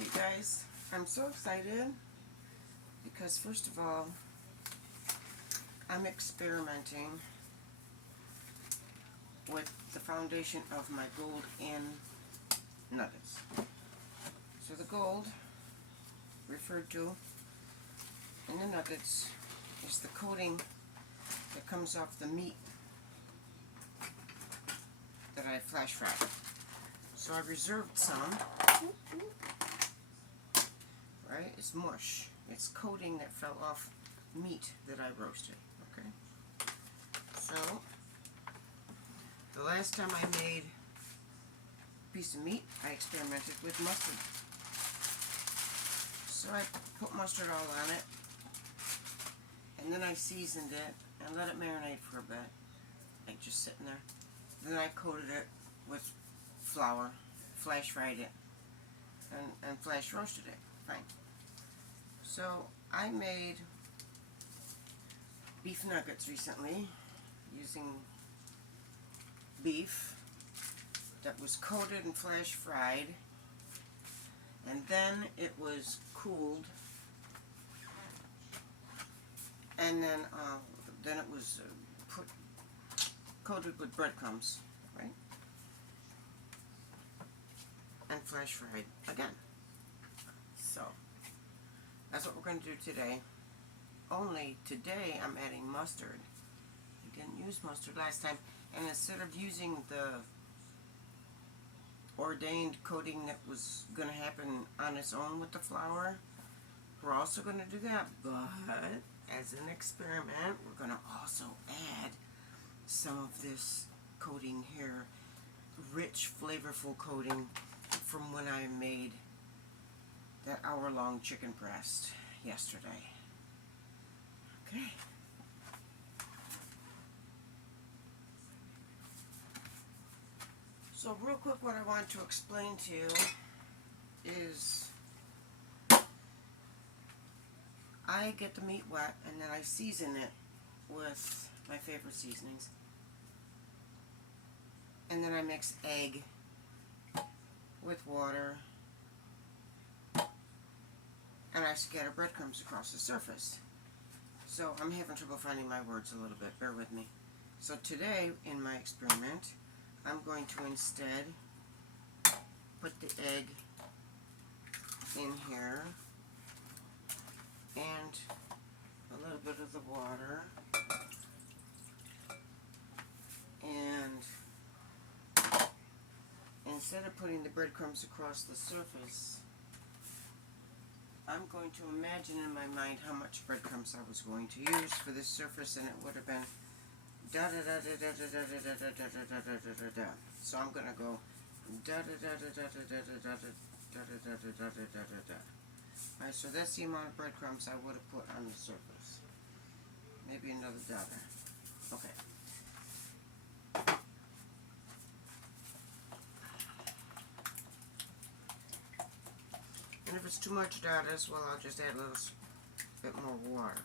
Hey guys, I'm so excited because first of all, I'm experimenting with the foundation of my gold in nuggets. So the gold referred to in the nuggets is the coating that comes off the meat that I flash fried. So I reserved some. Right? It's mush. It's coating that fell off meat that I roasted. Okay? So, the last time I made a piece of meat, I experimented with mustard. So I put mustard all on it, and then I seasoned it and let it marinate for a bit, like just sitting there. Then I coated it with flour, flash fried it, and flash roasted it. Fine. So I made beef nuggets recently using beef that was coated and flash fried, and then it was cooled, and then it was coated with breadcrumbs, right? And flash fried again. So that's what we're going to do today. Only today I'm adding mustard. I didn't use mustard last time, and instead of using the ordained coating that was going to happen on its own with the flour, we're also going to do that, but as an experiment, we're going to also add some of this coating here, rich, flavorful coating from when I made that hour-long chicken breast yesterday. Okay. So real quick, what I want to explain to you is I get the meat wet and then I season it with my favorite seasonings. And then I mix egg with water, and I scatter breadcrumbs across the surface. So I'm having trouble finding my words a little bit, bear with me. So today, in my experiment, I'm going to instead put the egg in here and a little bit of the water, and instead of putting the breadcrumbs across the surface, I'm going to imagine in my mind how much breadcrumbs I was going to use for this surface, and it would have been da da da da da da da da da da da da da da da. So I'm gonna go da da da da da da da da da da da da da da da da da. Alright, so that's the amount of breadcrumbs I would have put on the surface. Maybe another da. Okay. And if it's too much dadas, well, I'll just add a little bit more water.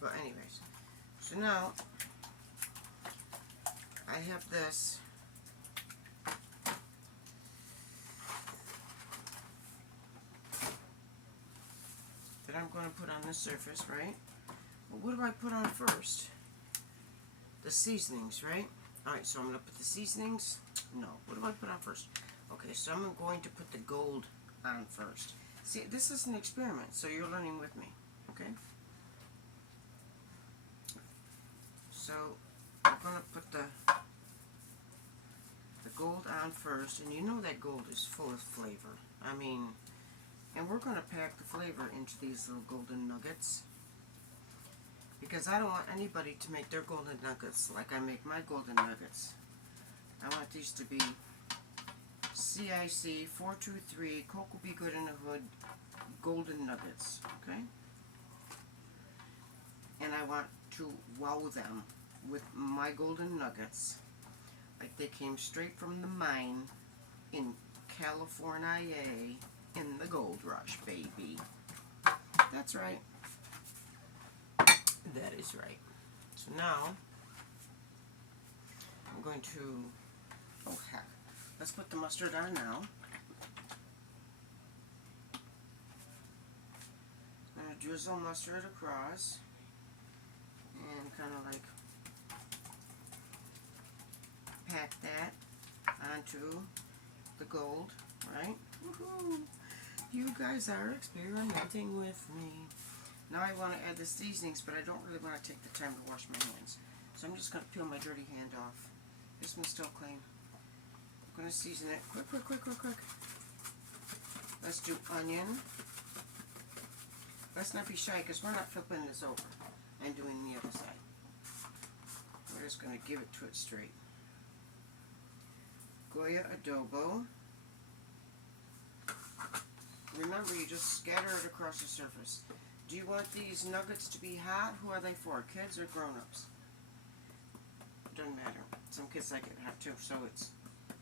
But anyways, so now I have this that I'm going to put on the surface, right? Well, what do I put on first? The seasonings, right? Alright, so I'm going to put the seasonings. No, what do I put on first? Okay, so I'm going to put the gold on first. See, this is an experiment, so you're learning with me, okay? So I'm going to put the gold on first, and you know that gold is full of flavor. I mean, and we're going to pack the flavor into these little golden nuggets, because I don't want anybody to make their golden nuggets like I make my golden nuggets. I want these to be CIC 423 Cocoa Be Good in the Hood golden nuggets, okay? And I want to wow them with my golden nuggets like they came straight from the mine in California in the gold rush, baby. That's right. That is right. So now I'm going to, oh heck, let's put the mustard on now. drizzle mustard across and kind of like pat that onto the gold, right? Woohoo! You guys are experimenting with me. Now I want to add the seasonings, but I don't really want to take the time to wash my hands. So I'm just going to peel my dirty hand off. This one's still clean. I'm going to season it. Quick, quick, quick, quick, quick. Let's do onion. Let's not be shy because we're not flipping this over and doing the other side. We're just going to give it to it straight. Goya adobo. Remember, you just scatter it across the surface. Do you want these nuggets to be hot? Who are they for, kids or grown-ups? Doesn't matter. Some kids like it hot too. So it's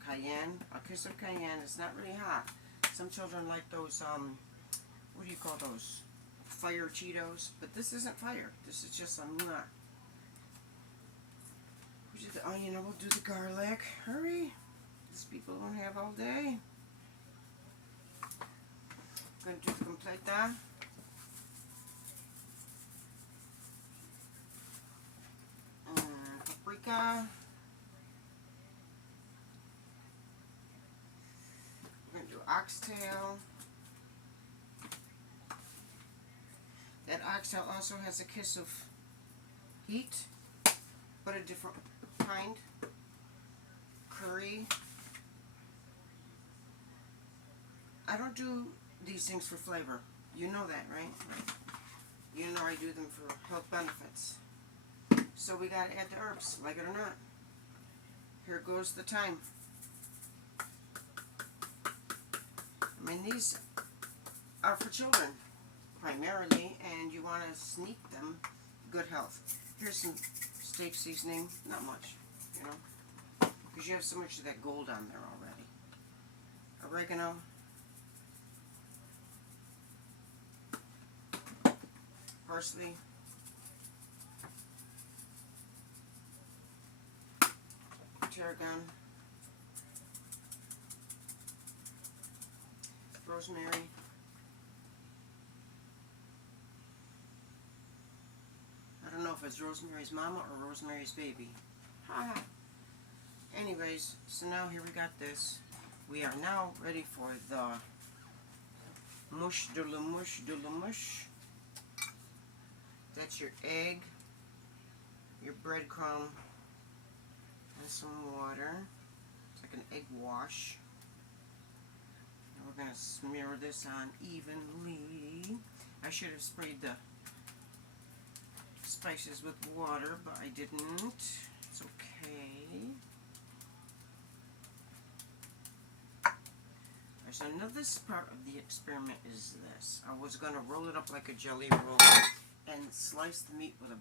cayenne, a kiss of cayenne. It's not really hot. Some children like those, what do you call those? Fire Cheetos. But this isn't fire. This is just a mwah. We did the onion and we'll do the garlic. Hurry. These people don't have all day. I'm going to do the completa. Paprika. We're going to do oxtail. That oxtail also has a kiss of heat, but a different kind. Curry. I don't do these things for flavor. You know that, right? You know I do them for health benefits. So we gotta add the herbs, like it or not. Here goes the thyme. I mean, these are for children, primarily, and you want to sneak them good health. Here's some steak seasoning, not much, you know, because you have so much of that gold on there already. Oregano. Parsley. Tarragon. Rosemary. I don't know if it's Rosemary's mama or Rosemary's baby. Ha! Anyways, so now here we got this. We are now ready for the mush de la mush de la mush. That's your egg, your breadcrumb, and some water. It's like an egg wash. And we're going to smear this on evenly. I should have sprayed the spices with water, but I didn't. It's okay. So now this part of the experiment is this. I was going to roll it up like a jelly roll and slice the meat with a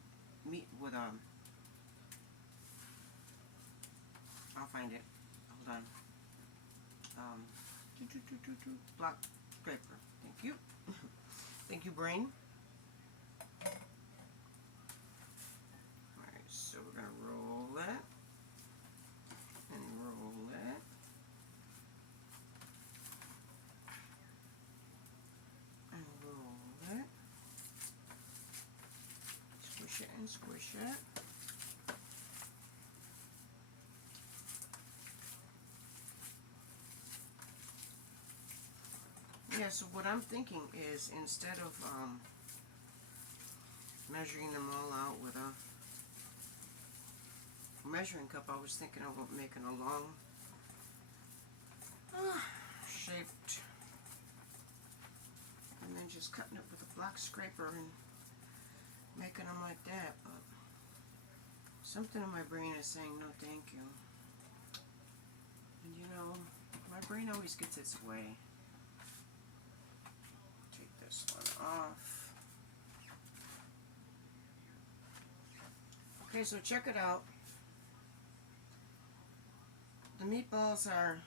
I'll find it. Hold on. Black paper. Thank you. Thank you, brain. Alright, so we're going to roll it. And roll it. And roll it. Squish it and squish it. Yeah, so what I'm thinking is instead of measuring them all out with a measuring cup, I was thinking about making a long shaped and then just cutting it with a black scraper and making them like that, but something in my brain is saying no thank you. And you know, my brain always gets its way. Take this one off. Okay, so check it out. The meatballs are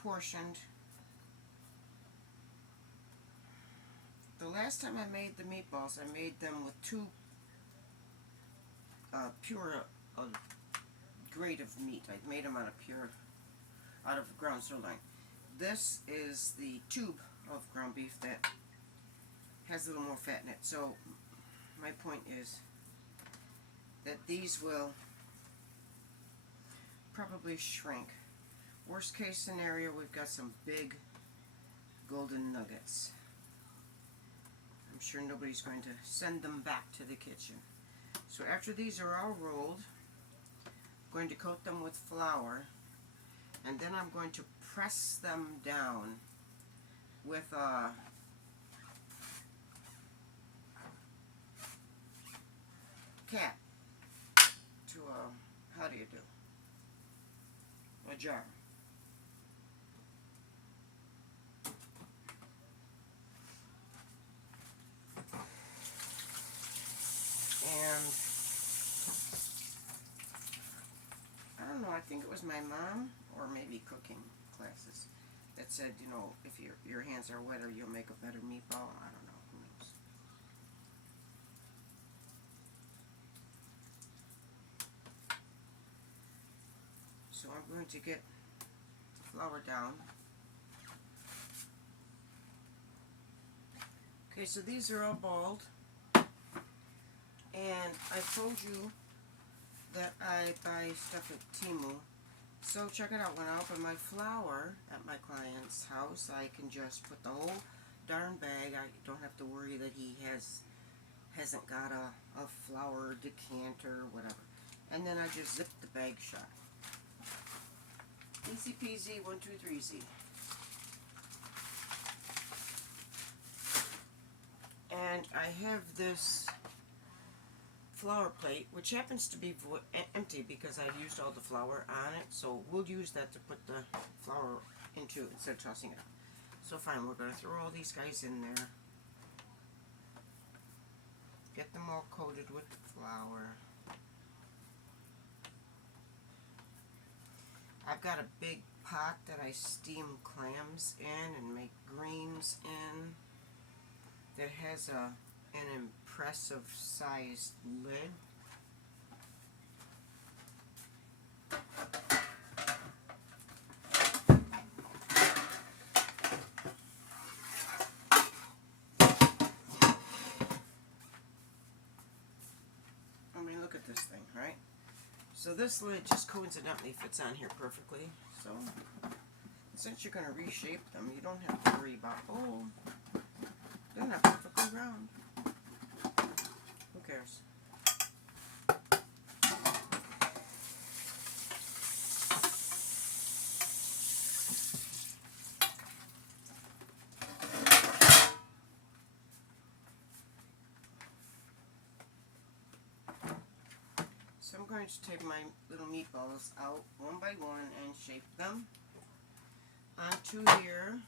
portioned. The last time I made the meatballs, I made them with two pure grade of meat. I made them out of ground sirloin. This is the tube of ground beef that has a little more fat in it. So my point is that these will probably shrink. Worst case scenario, we've got some big golden nuggets. I'm sure nobody's going to send them back to the kitchen. So after these are all rolled, I'm going to coat them with flour, and then I'm going to press them down with a cap to a, how do you do, a jar. And I don't know, I think it was my mom or maybe cooking classes that said, you know, if your hands are wetter, you'll make a better meatball. I don't know, who knows. So I'm going to get the flour down. Okay, so these are all balled. And I told you that I buy stuff at Temu. So check it out, when I open my flour at my client's house, I can just put the whole darn bag. I don't have to worry that he hasn't got a flour decanter or whatever. And then I just zip the bag shut. Easy peasy, 1, 2, 3, Z. And I have this flour plate, which happens to be empty because I've used all the flour on it, so we'll use that to put the flour into instead of tossing it out. So fine, we're going to throw all these guys in there, get them all coated with the flour. I've got a big pot that I steam clams in and make greens in that has an impressive sized lid. I mean, look at this thing, right? So this lid just coincidentally fits on here perfectly. So since you're going to reshape them, you don't have to worry about, oh, they're not perfectly round. Who cares? So I'm going to take my little meatballs out one by one and shape them onto here.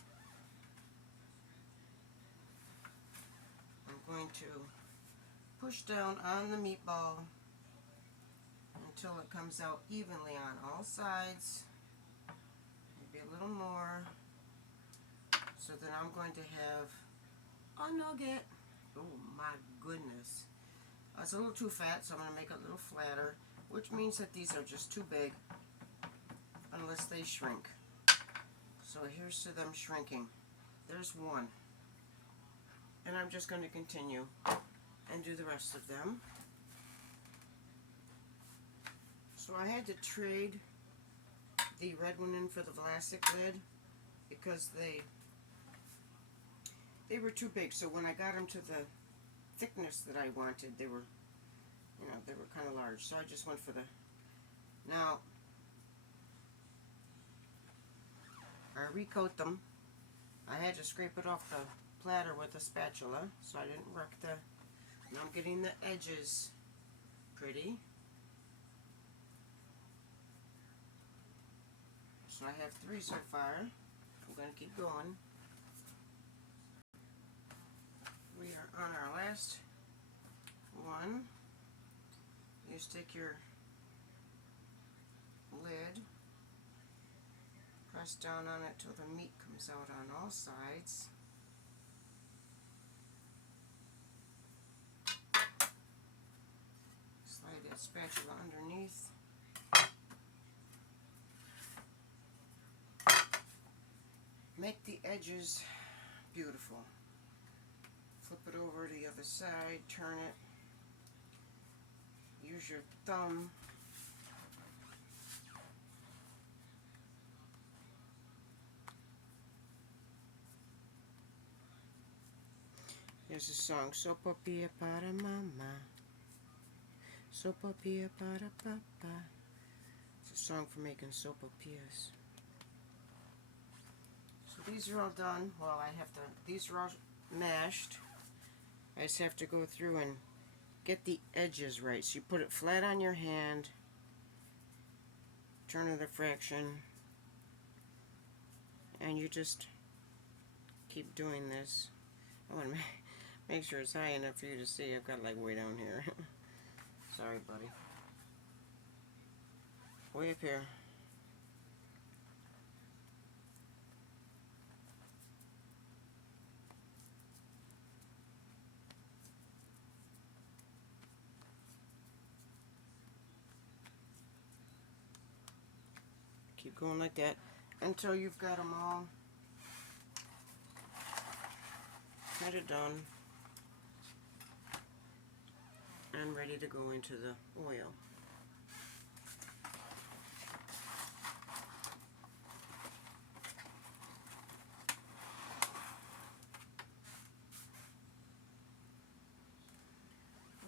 I'm going to push down on the meatball until it comes out evenly on all sides. Maybe a little more. So then I'm going to have a nugget. Oh my goodness. It's a little too fat, so I'm going to make it a little flatter, which means that these are just too big unless they shrink. So here's to them shrinking. There's one. And I'm just going to continue and do the rest of them. So I had to trade the red one in for the Vlasic lid because they were too big. So when I got them to the thickness that I wanted, they were kind of large. So I just went for the, now I recoat them. I had to scrape it off the platter with a spatula so I didn't wreck the, now I'm getting the edges pretty. So I have 3 so far. I'm going to keep going. We are on our last one. You stick your lid, press down on it till the meat comes out on all sides. Slide that spatula underneath. Make the edges beautiful. flip it over to the other side, turn it, use your thumb. There's a song, Sopapilla para mama, Sopapilla para papa. It's a song for making sopapillas. So these are all done. Well, these are all mashed. I just have to go through and get the edges right. So you put it flat on your hand, turn it a fraction, and you just keep doing this. I want to make sure it's high enough for you to see. I've got like way down here. Sorry, buddy. Way up here. Keep going like that until you've got them all kind of done and ready to go into the oil.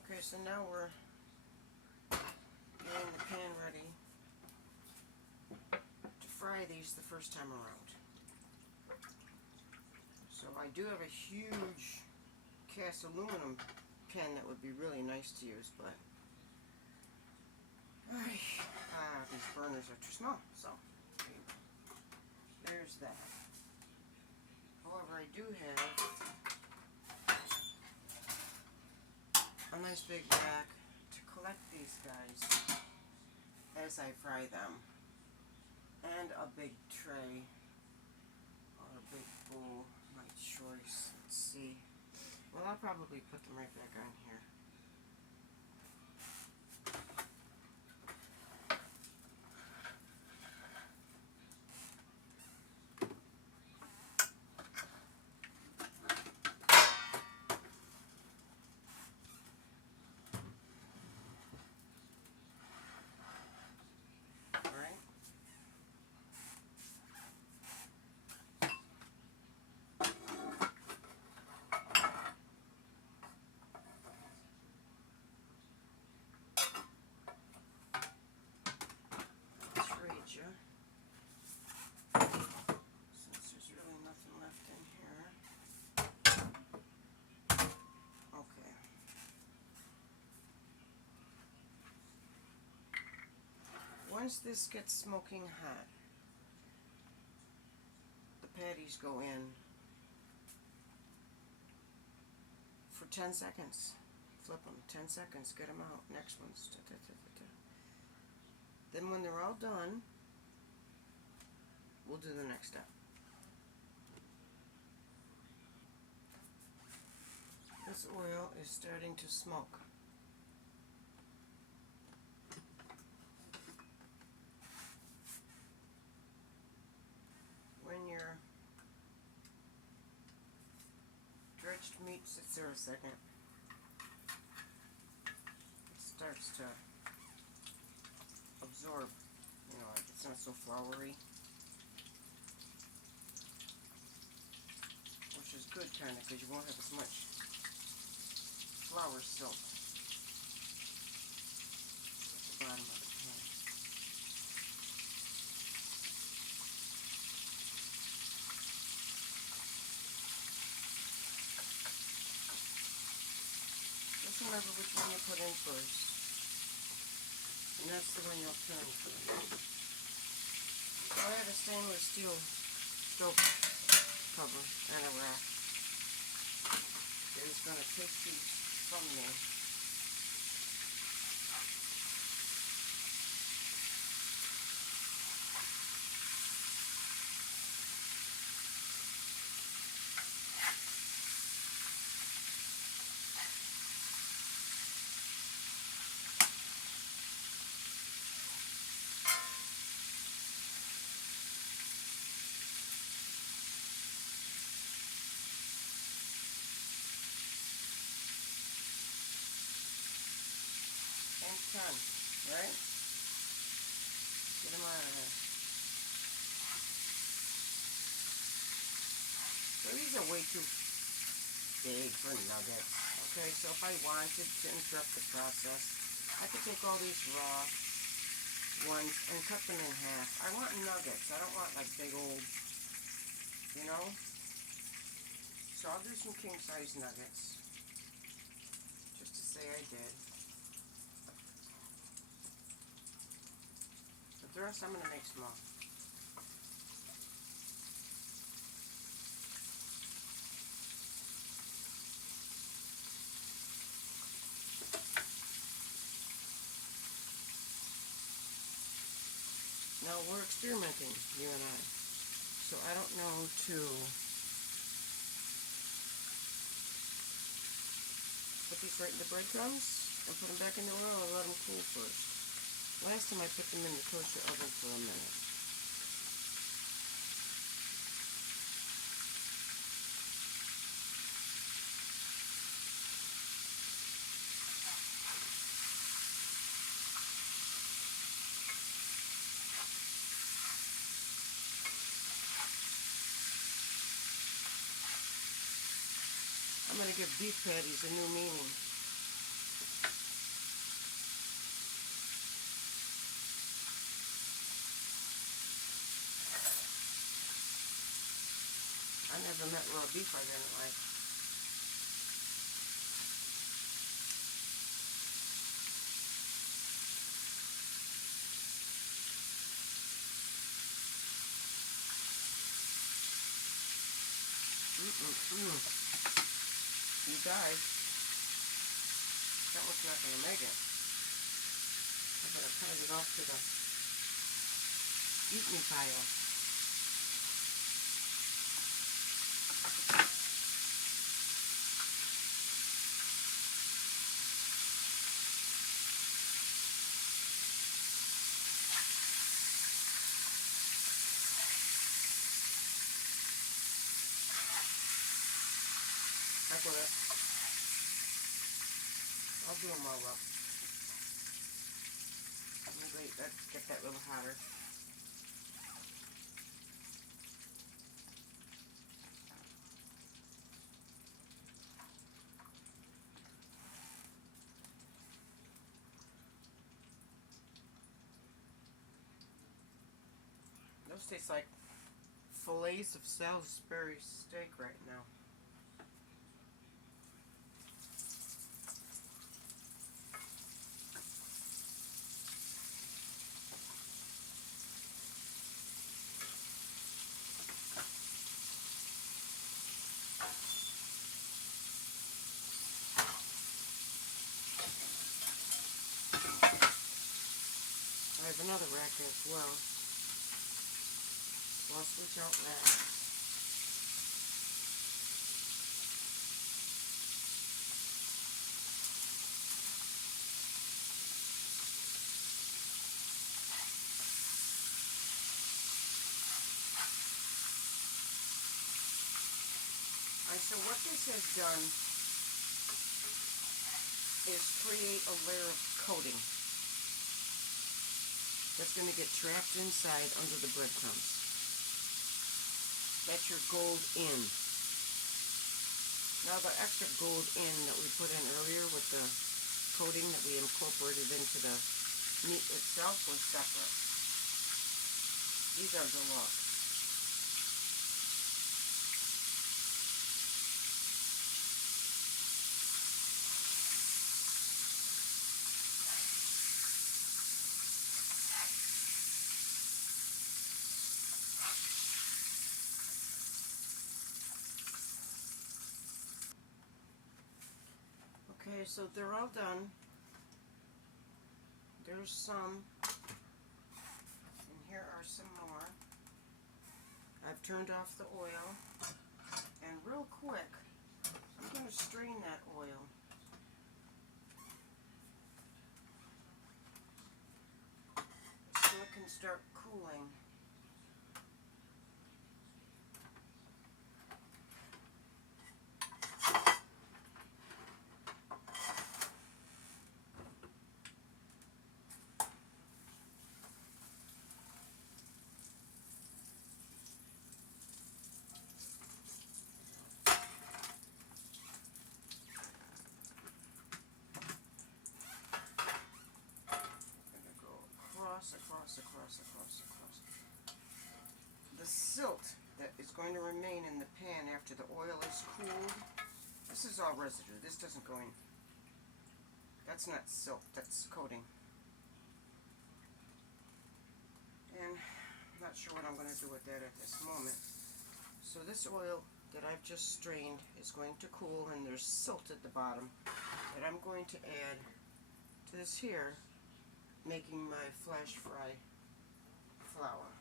Okay, so now we're getting the pan ready to fry these the first time around. So I do have a huge cast aluminum pan that would be really nice to use, but these burners are too small, so there's that. However, I do have a nice big rack to collect these guys as I fry them, and a big tray or a big bowl, my choice. Let's see. Well, I'll probably put them right back on here. Since there's really nothing left in here. Okay. Once this gets smoking hot, the patties go in for 10 seconds. Flip them, 10 seconds, get them out. Next one's Then when they're all done, we'll do the next step. This oil is starting to smoke. When your dredged meat sits there a second, it starts to absorb, like it's not so floury, which is good kind of, because you won't have as much flour soaked at the bottom of the pan. Just remember which one you put in first, and that's the one you'll turn first. So I have a stainless steel stove cover and a rack. It's going to take these from me. 10, right? Get them out of there. So these are way too big for nuggets. Okay, so if I wanted to interrupt the process, I could take all these raw ones and cut them in half. I want nuggets. I don't want like big old, you know? So I'll do some king size nuggets. Just to say I did. But the rest I'm going to make small. Now we're experimenting, you and I. So I don't know to put these right in the breadcrumbs and put them back in the oil and let them cool first. Last time I put them in the toaster oven for a minute. I'm going to give beef patties a new meaning. I never met raw beef I didn't like. You guys, that one's not going to make it. I better pass it off to the eat me pile. Heck with it. I'll do them all up. Maybe let's get that a little hotter. Those taste like fillets of Salisbury steak right now. I have another rack as well. So I'll switch out racks. Alright, so what this has done is create a layer of coating that's going to get trapped inside under the breadcrumbs. That's your gold in. Now the extra gold in that we put in earlier with the coating that we incorporated into the meat itself was separate. These are deluxe. Okay, so they're all done. There's some, and here are some more. I've turned off the oil, and real quick, I'm going to strain that oil. So it can start cooling. across. The silt that is going to remain in the pan after the oil is cooled, this is all residue. This doesn't go in. That's not silt, that's coating. And I'm not sure what I'm going to do with that at this moment. So this oil that I've just strained is going to cool, and there's silt at the bottom that I'm going to add to this here, making my flash fry flour.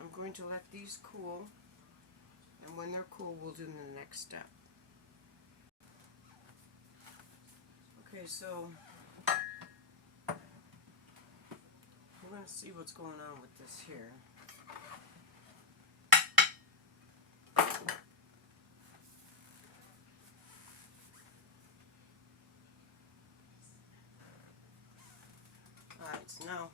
I'm going to let these cool, and when they're cool, we'll do the next step. Okay, so we're going to see what's going on with this here. Alright, so now,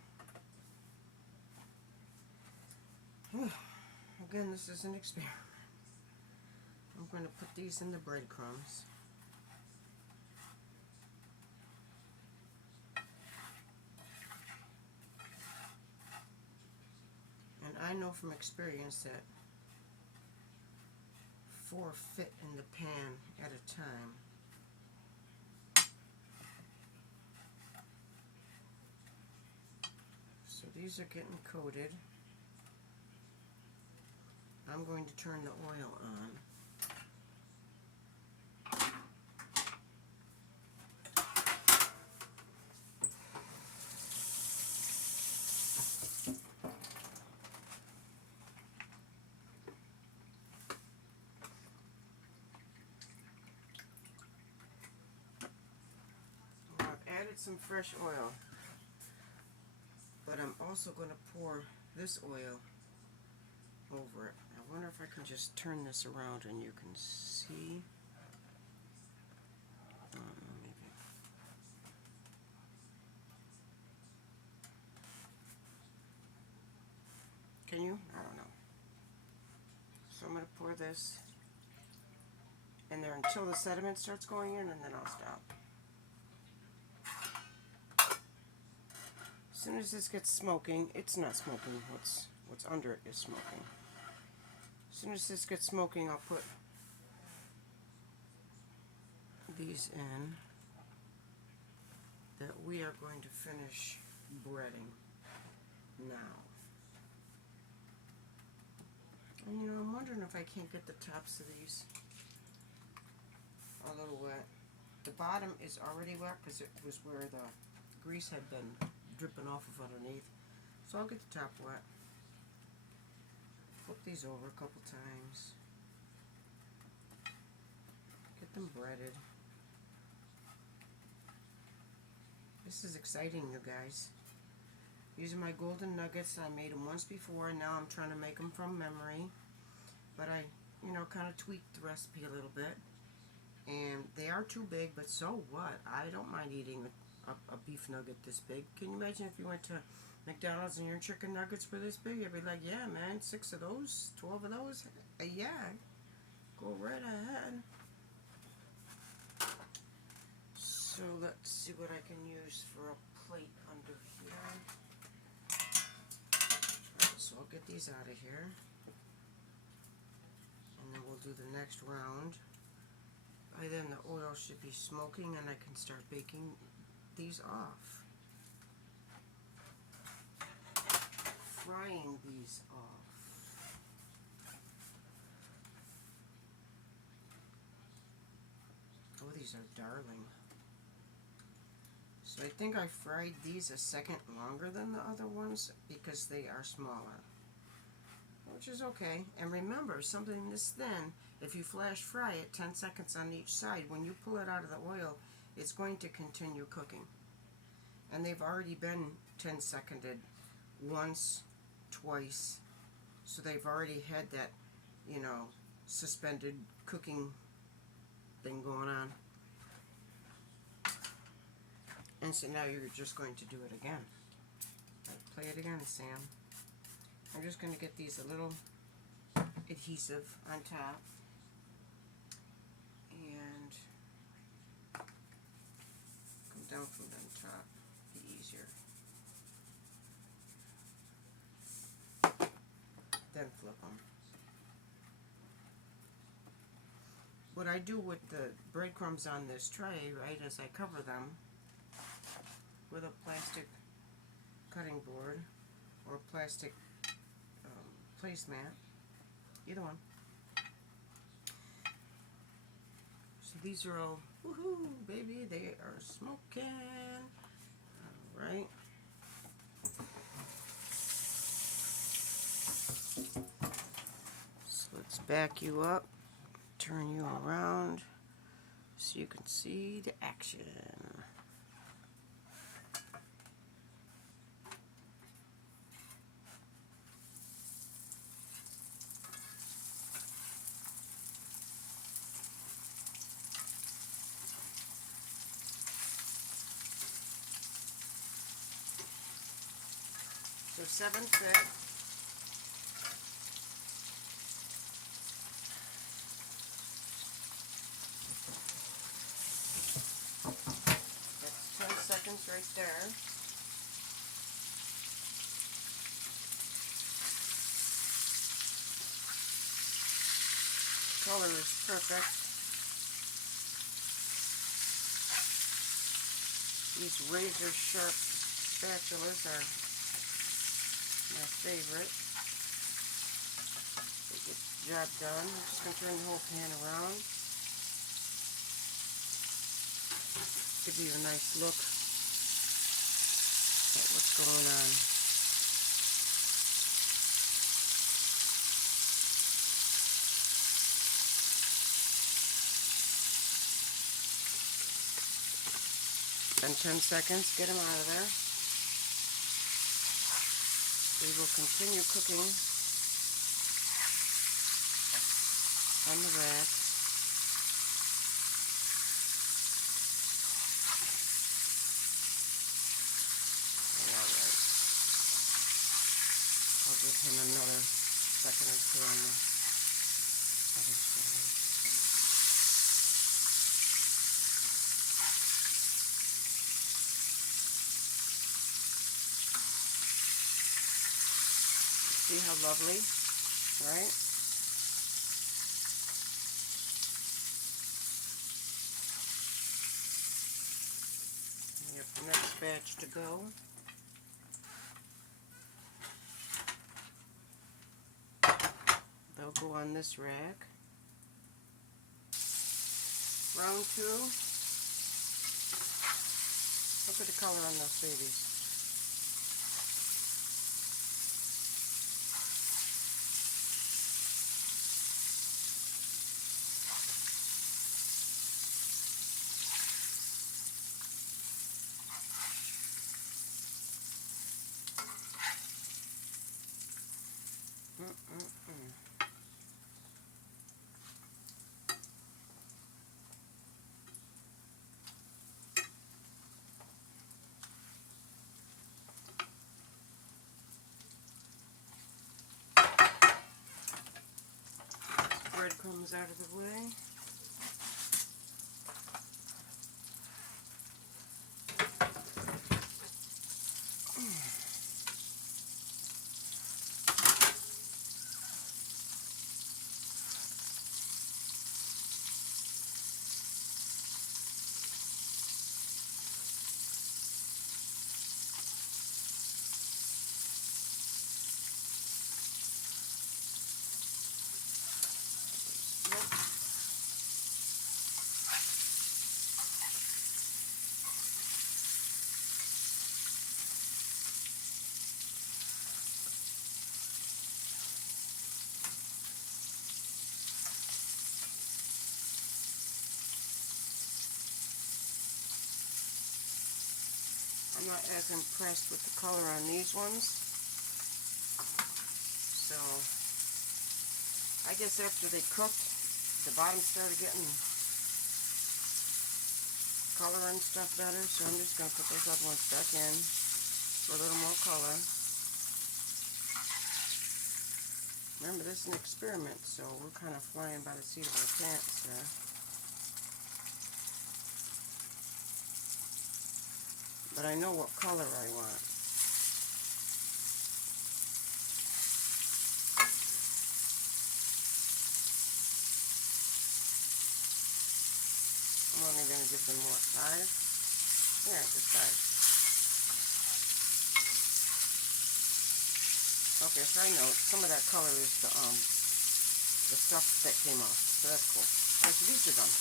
again, this is an experiment. I'm going to put these in the breadcrumbs. And I know from experience that 4 fit in the pan at a time. So these are getting coated. I'm going to turn the oil on. Added some fresh oil, but I'm also going to pour this oil over it. I wonder if I can just turn this around and you can see. I don't know, maybe. Can you? I don't know. So I'm going to pour this in there until the sediment starts going in, and then I'll stop. As soon as this gets smoking, it's not smoking, what's under it is smoking. As soon as this gets smoking, I'll put these in that we are going to finish breading now. And you know, I'm wondering if I can't get the tops of these a little wet. The bottom is already wet because it was where the grease had been dripping off of underneath. So I'll get the top wet. Flip these over a couple times. Get them breaded. This is exciting, you guys. These are my golden nuggets. I made them once before, and now I'm trying to make them from memory. But I, kind of tweaked the recipe a little bit. And they are too big, but so what? I don't mind eating a beef nugget this big. Can you imagine if you went to McDonald's and your chicken nuggets were this big? I'd be like, yeah, man, 6 of those, 12 of those, yeah, go right ahead. So let's see what I can use for a plate under here. Right, so I'll get these out of here, and then we'll do the next round. By then the oil should be smoking and I can start baking these off. Frying these off. Oh, these are darling. So I think I fried these a second longer than the other ones because they are smaller, which is okay. And remember, something this thin, if you flash fry it 10 seconds on each side, when you pull it out of the oil, it's going to continue cooking. And they've already been 10 seconded once, twice, so they've already had that, suspended cooking thing going on. And so now you're just going to do it again. Right, play it again, Sam. I'm just going to get these a little adhesive on top. And then flip them. What I do with the breadcrumbs on this tray, right, is I cover them with a plastic cutting board or plastic placemat, either one. So these are all, woohoo, baby, they are smoking. All right. So let's back you up, turn you around so you can see the action. So 7 fit. That's 10 seconds right there. Color is perfect. These razor sharp spatulas are my favorite. They get the job done. I'm just going to turn the whole pan around. Give you a nice look at what's going on. And 10 seconds, get them out of there. We will continue cooking on the rack. Alright. I'll give him another second or two on the other side. See how lovely, right? We have the next batch to go. They'll go on this rack. Round 2. Look at the color on those babies. Breadcrumbs out of the way. I'm not as impressed with the color on these ones, so I guess after they cooked, the bottom started getting color and stuff better, so I'm just going to put those other ones back in for a little more color. Remember, this is an experiment, so we're kind of flying by the seat of our pants there. But I know what color I want. only going to give them, what, 5? Yeah, just 5. Okay, so I know some of that color is the stuff that came off, so that's cool. Alright, so these are done.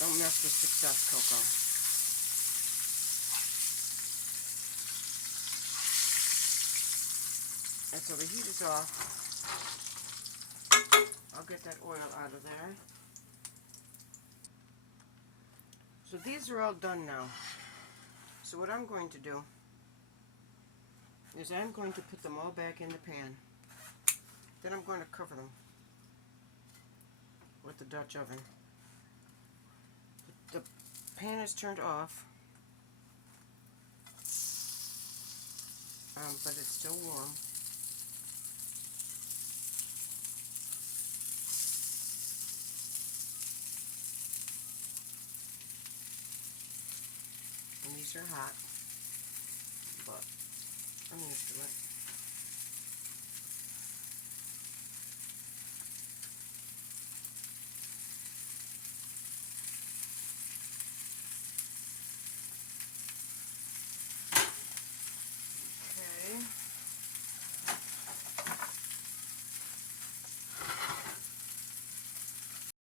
Don't mess with success, Coco. And so the heat is off. I'll get that oil out of there. So these are all done now. So what I'm going to do is I'm going to put them all back in the pan. Then I'm going to cover them with the Dutch oven. The pan is turned off, but it's still warm. And these are hot, but I'm used to it.